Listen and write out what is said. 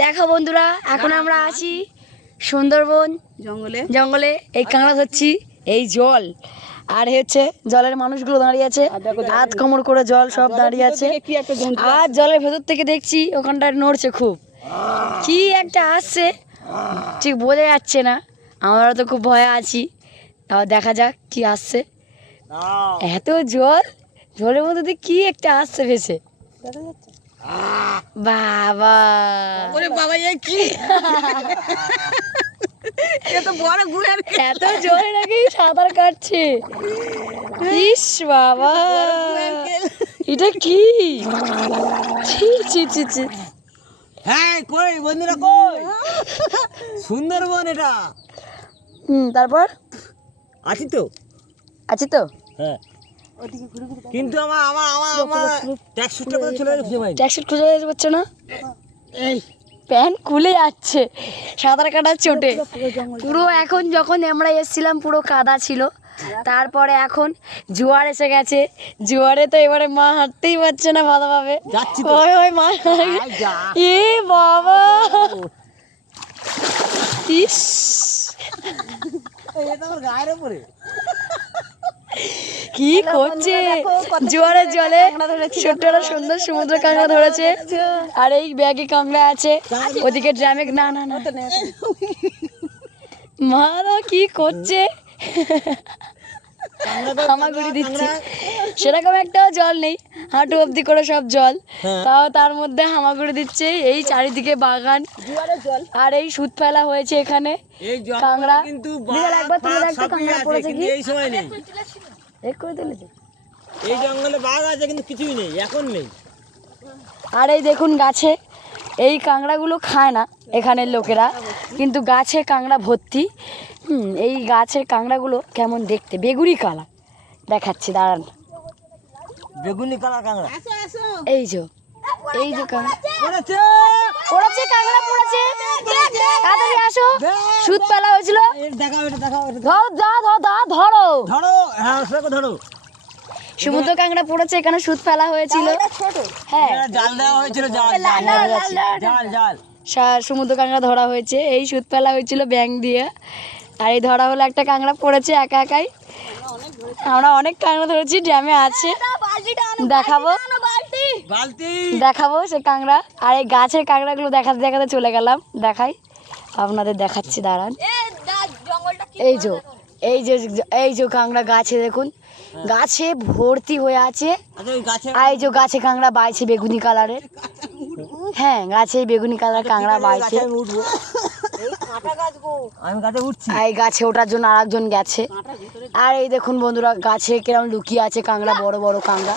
দেখো বন্ধুরা, এখন আমরা আছি সুন্দরবন জঙ্গলে। এই কাঁকড়া ধরছি, এই জল আর হচ্ছে জলের মানুষগুলো দাঁড়িয়ে আছে, হাত কোমর করে জল সব দাঁড়িয়ে আছে। আর জলের ভেতর থেকে দেখছি ওখানটায় নড়ছে খুব, কি একটা আসছে ঠিক বোঝা যাচ্ছে না। আমরা তো খুব ভয়ে আছি, তাও দেখা যাক কি আসছে। এত জল, জলের মধ্যে দিয়ে কি একটা আসছে ভেসে। বাবা কি এত জোরে নাকি সাঁতার কাটছে। ইস বাবা, এটা কি? ছি ছি ছি ছি। হ্যাঁ কই বন্ধুরা কই? সুন্দরবন এটা। তারপর আছি তো। হ্যাঁ, কিন্তু আমার আমার আমার আমার ট্যাক্সিটা কোথায় চলে গেছে ভাই? ট্যাক্সি খুঁজে যেতে পারছো না? এই প্যান্ট খুলে যাচ্ছে সাঁতার কাটার চোটে পুরো। এখন যখন আমরা এসেছিলাম পুরো কাদা ছিল, তারপরে এখন জোয়ার এসে গেছে। জোয়ারে তো এবারে মা হাঁটতেই পারছে না ভালোভাবে। ওই মা, এ বাবা, ইস কি করছে জোয়ারের জলে। ছোট্ট একটা সুন্দর সমুদ্র কাঁকড়া ধরেছে, আর এই ব্যাগে কাঁকড়া আছে, ওদিকে ড্রামে। না না না, মা কি করছে, হামাগুড়ি দিচ্ছে। সেরকম একটাও জল নেই, হাঁটু অবধি করে সব জল, তাও তার মধ্যে হামাগুড়ি দিচ্ছে। এই চারিদিকে বাগান, আর এই সুদ ফেলা হয়েছে এখানে কাঁকড়া। একবার তুলে দেখতো কাঁকড়া পড়েছে কি? এই জঙ্গলে বাঘ আছে কিন্তু কিছুই নেই, এখন নেই। আর এই দেখুন গাছে এই কাঁকড়াগুলো খায় না এখানের লোকেরা, কিন্তু গাছে কাঁকড়া ভর্তি। এই গাছের কাঁকড়াগুলো কেমন দেখতে, বেগুনি কালার। দেখাচ্ছি দাঁড়ান, বেগুনি কালার কাঁকড়া। এই যে কাঁকড়া পড়েছে, পড়েছে, কাঁকড়া পড়েছে। তাড়াতাড়ি আসো, সুদ ফেলা হয়েছিল। ধরো, হ্যাঁ সেটাকে ধরো। সমুদ্র কাঁকড়া পড়েছে, এখানে সুদ ফেলা হয়েছিল। হ্যাঁ, জাল দেওয়া হয়েছিল, জাল। সমুদ্র কাঁকড়া ধরা হয়েছে, এই সুদ ফেলা হয়েছিল ব্যাং দিয়ে। আর এই ধরা হলো একটা কাঁকড়া পড়েছে একা একাই। আমরা অনেক কাঁকড়া ধরেছি, ড্যামে আছে, দেখাবো সে কাঁকড়া। আর এই গাছের কাঁকড়াগুলো দেখাতে দেখাতে চলে গেলাম, দেখাই আপনাদের, দেখাচ্ছি দাঁড়ান। এই যে কাঁকড়া গাছে দেখুন, গাছে ভর্তি হয়ে আছে। আর এই যে গাছে কাঁকড়া বাইছে বেগুনি কালারের। হ্যাঁ, গাছে বেগুনি কালার কাঁকড়া বাইছে। এই গাছে ওঠার জন্য আরেকজন গেছে। আর এই দেখুন বন্ধুরা, গাছে কিরম লুকিয়ে আছে কাঁকড়া, বড় বড় কাঁকড়া।